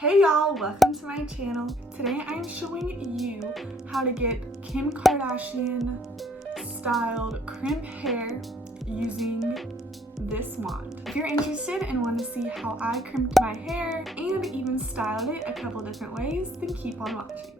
Hey y'all, welcome to my channel. Today I'm showing you how to get Kim Kardashian styled crimp hair using this wand. If you're interested and want to see how I crimped my hair and even styled it a couple different ways, then keep on watching.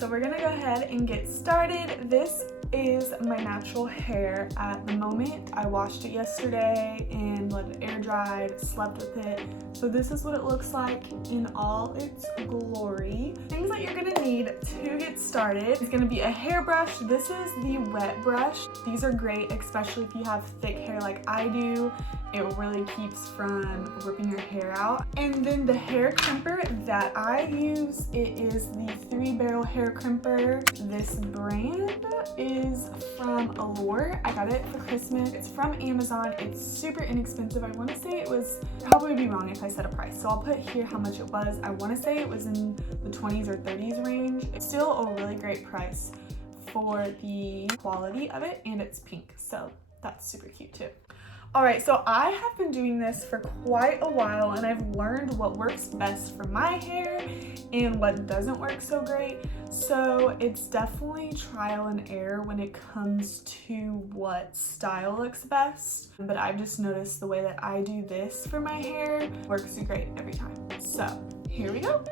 So we're gonna go ahead and get started. This is my natural hair at the moment. I washed it yesterday and let it air dried, slept with it. So this is what it looks like in all its glory. Things that you're gonna need to get started is gonna be a hairbrush. This is the wet brush. These are great, especially if you have thick hair like I do. It really keeps from ripping your hair out. And then the hair crimper that I use, it is the 3-barrel hair crimper. This brand is from Allure. I got it for Christmas. It's from Amazon. It's super inexpensive. I want to say it was, probably be wrong if I said a price. So I'll put here how much it was. I want to say it was in the 20s or 30s range. It's still a really great price for the quality of it, and it's pink. So that's super cute too. Alright, so I have been doing this for quite a while and I've learned what works best for my hair and what doesn't work so great. So it's definitely trial and error when it comes to what style looks best. But I've just noticed the way that I do this for my hair works great every time. So here we go.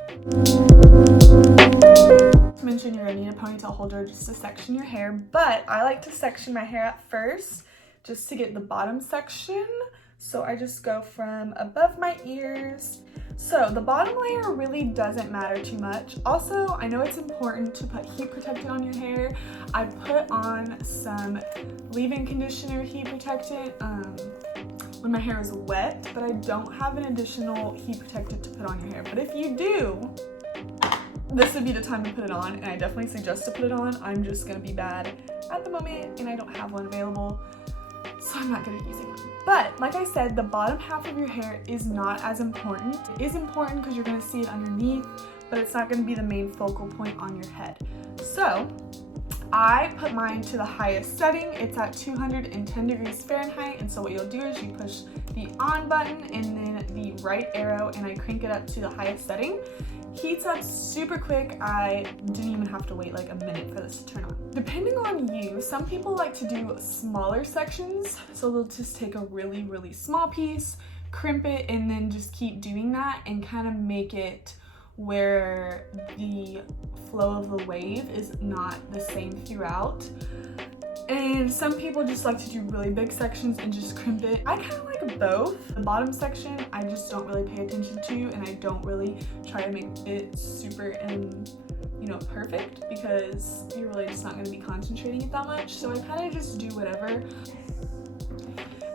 To mention, you're gonna need a ponytail holder just to section your hair, but I like to section my hair at first, just to get the bottom section. So I just go from above my ears. So the bottom layer really doesn't matter too much. Also, I know it's important to put heat protectant on your hair. I put on some leave-in conditioner heat protectant when my hair is wet, but I don't have an additional heat protectant to put on your hair. But if you do, this would be the time to put it on, and I definitely suggest to put it on. I'm just gonna be bad at the moment and I don't have one available, so I'm not good at using them. But like I said, the bottom half of your hair is not as important. It is important because you're going to see it underneath, but it's not going to be the main focal point on your head. So I put mine to the highest setting. It's at 210 degrees Fahrenheit. And so what you'll do is you push the on button and then the right arrow, and I crank it up to the highest setting. Heats up super quick. I didn't even have to wait like a minute for this to turn on. Depending on you, some people like to do smaller sections. So they'll just take a really, really small piece, crimp it, and then just keep doing that and kind of make it where the flow of the wave is not the same throughout. And some people just like to do really big sections and just crimp it. I kind of like both. The bottom section, I just don't really pay attention to, and I don't really try to make it super and, you know, perfect, because you're really just not going to be concentrating it that much. So I kind of just do whatever.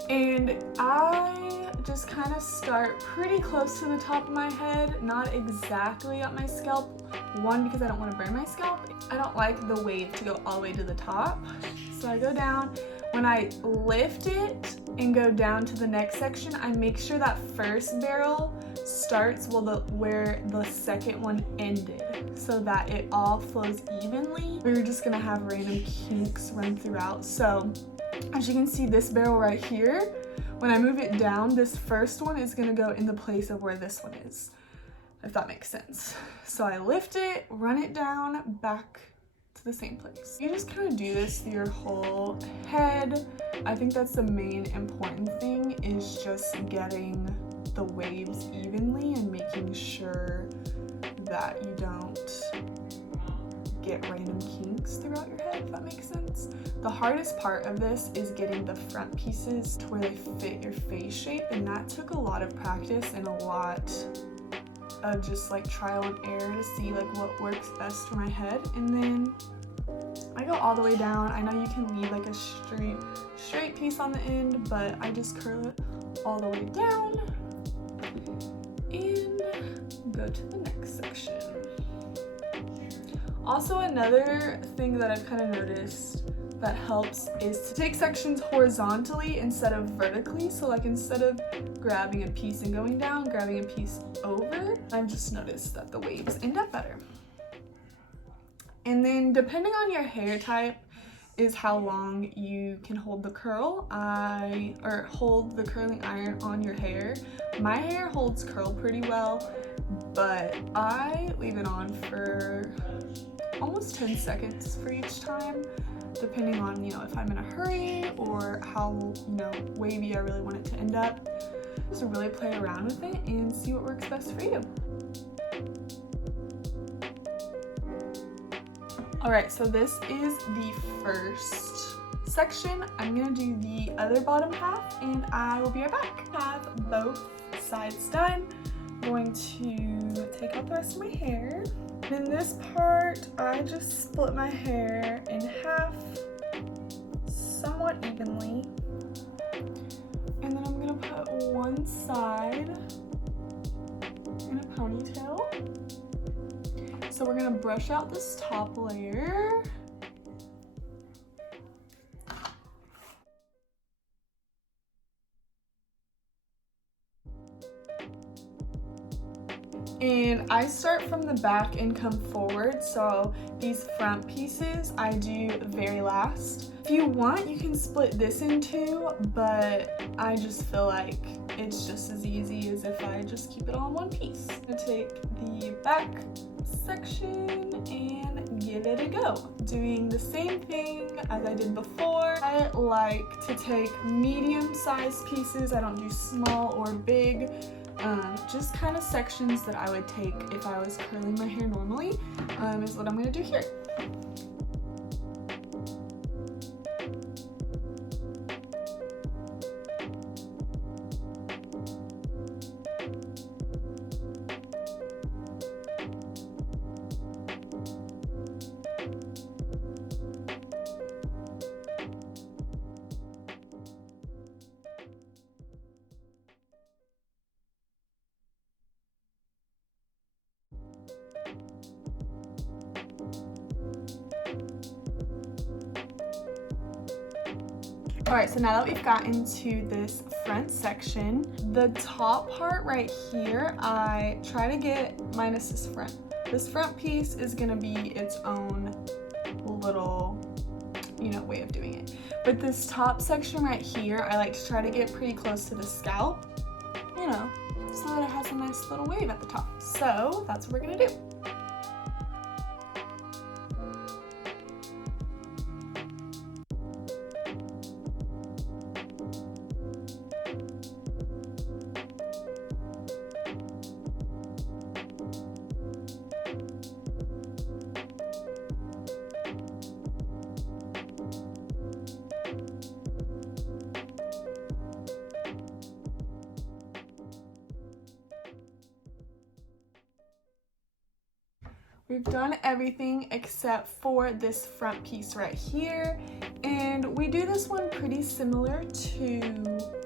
And I just kind of start pretty close to the top of my head, not exactly at my scalp. One, because I don't want to burn my scalp. I don't like the wave to go all the way to the top. So I go down. When I lift it and go down to the next section, I make sure that first barrel starts where the second one ended, so that it all flows evenly. We're just gonna have random kinks run throughout. So as you can see, this barrel right here, when I move it down, this first one is gonna go in the place of where this one is, if that makes sense. So I lift it, run it down, back to the same place. You just kind of do this through your whole head. I think that's the main important thing, is just getting the waves evenly and making sure that you don't get random kinks throughout your head, if that makes sense. The hardest part of this is getting the front pieces to where they fit your face shape, and that took a lot of practice and a lot of just like trial and error to see like what works best for my head. And then I go all the way down. I know you can leave like a straight piece on the end, but I just curl it all the way down and go to the next section. Also, another thing that I've kind of noticed that helps is to take sections horizontally instead of vertically. So like instead of grabbing a piece and going down, grabbing a piece over. I've just noticed that the waves end up better. And then depending on your hair type is how long you can hold the curl, or hold the curling iron on your hair. My hair holds curl pretty well, but I leave it on for almost 10 seconds for each time, depending on, you know, if I'm in a hurry or how, you know, wavy I really want it to end up. Just really play around with it and see what works best for you. All right, so this is the first section. I'm gonna do the other bottom half and I will be right back. I have both sides done. I'm going to take out the rest of my hair. In this part, I just split my hair in half somewhat evenly. And then I'm gonna put one side in a ponytail. So we're gonna brush out this top layer. And I start from the back and come forward, so these front pieces I do very last. If you want, you can split this in two, but I just feel like it's just as easy as if I just keep it all in one piece. I'm gonna take the back section and give it a go. Doing the same thing as I did before. I like to take medium-sized pieces. I don't do small or big. Just kind of sections that I would take if I was curling my hair normally, is what I'm going to do here. Alright, so now that we've gotten to this front section, the top part right here, I try to get minus this front. This front piece is going to be its own little, you know, way of doing it. But this top section right here, I like to try to get pretty close to the scalp, you know, so that it has a nice little wave at the top. So that's what we're going to do. We've done everything except for this front piece right here, and we do this one pretty similar to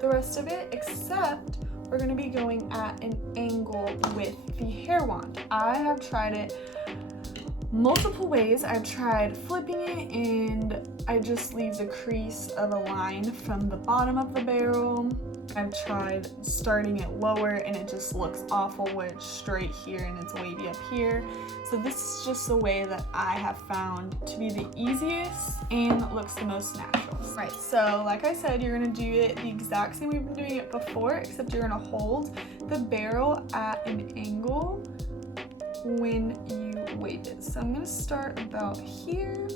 the rest of it, except we're going to be going at an angle with the hair wand. I have tried it multiple ways. I've tried flipping it and it just leaves a crease of a line from the bottom of the barrel. I've tried starting it lower and it just looks awful where it's straight here and it's wavy up here. So this is just the way that I have found to be the easiest and looks the most natural. Right, so like I said, you're gonna do it the exact same way we've been doing it before, except you're gonna hold the barrel at an angle when you wave it. So I'm gonna start about here.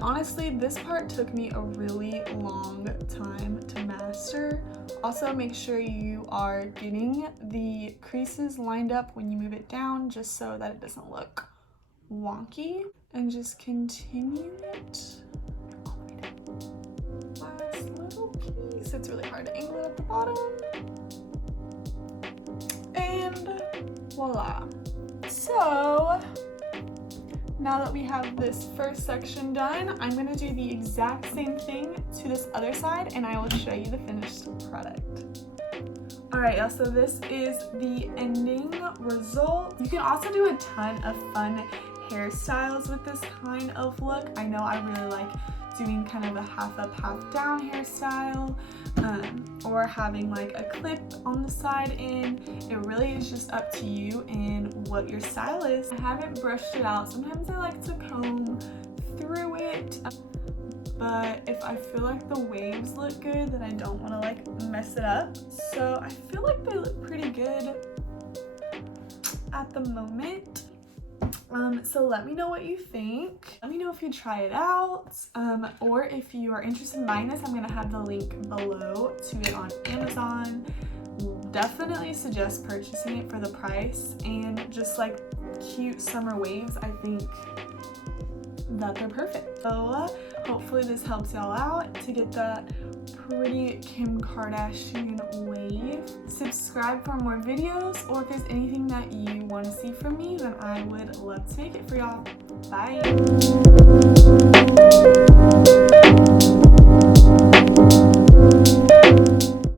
Honestly, this part took me a really long time to master. Also, make sure you are getting the creases lined up when you move it down, just so that it doesn't look wonky. And just continue it. Last little piece. It's really hard to angle it at the bottom. And voila. So, now that we have this first section done, I'm going to do the exact same thing to this other side and I will show you the finished product. Alright y'all, so this is the ending result. You can also do a ton of fun hairstyles with this kind of look. I know I really like doing kind of a half up, half down hairstyle, or having like a clip on the side in. It really is just up to you and what your style is. I haven't brushed it out. Sometimes I like to comb through it, but if I feel like the waves look good, then I don't want to like mess it up. So I feel like they look pretty good at the moment. So let me know what you think. Let me know if you try it out, or if you are interested in buying this, I'm gonna have the link below to it on Amazon. Definitely suggest purchasing it for the price and just like cute summer waves. I think that they're perfect. So hopefully this helps y'all out to get that pretty Kim Kardashian wave. Subscribe for more videos, or if there's anything that you want to see from me, then I would love to make it for y'all. Bye!